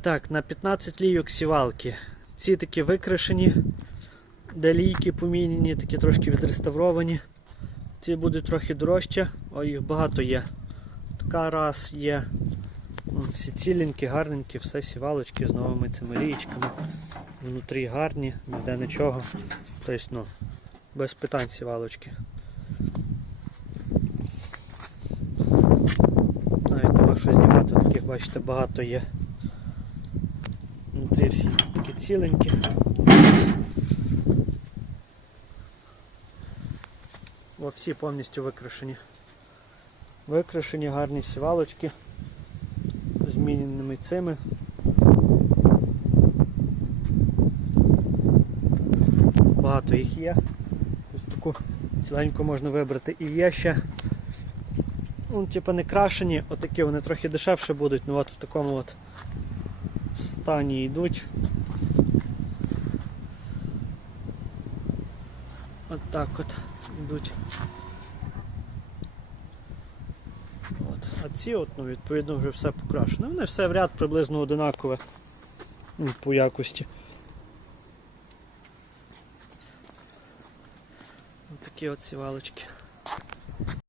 Так, на 15 лійок сівалки. Ці такі викришені, де лійки поміняні, такі трошки відреставровані. Ці будуть трохи дорожче, о їх багато є. Така раз є. Всі ціленькі, гарненькі, все сівалочки з новими цими лієчками. Внутрі гарні, ніде нічого. Тобто, ну, без питань сівалочки. Навіть нема що знімати, таких бачите багато є. Внутрі всі такі ціленькі. О, всі повністю викрашені. Викрашені гарні сівалочки зміненими цими. Багато їх є. Ось таку ціленьку можна вибрати. І є ще ну, типу не крашені, отакі вони трохи дешевше будуть, ну от в такому от стані йдуть. От так от йдуть. От. А ці от, ну, відповідно вже все покрашено. Вони все в ряд приблизно одинакове ну, по якості. Ось такі от сівалочки.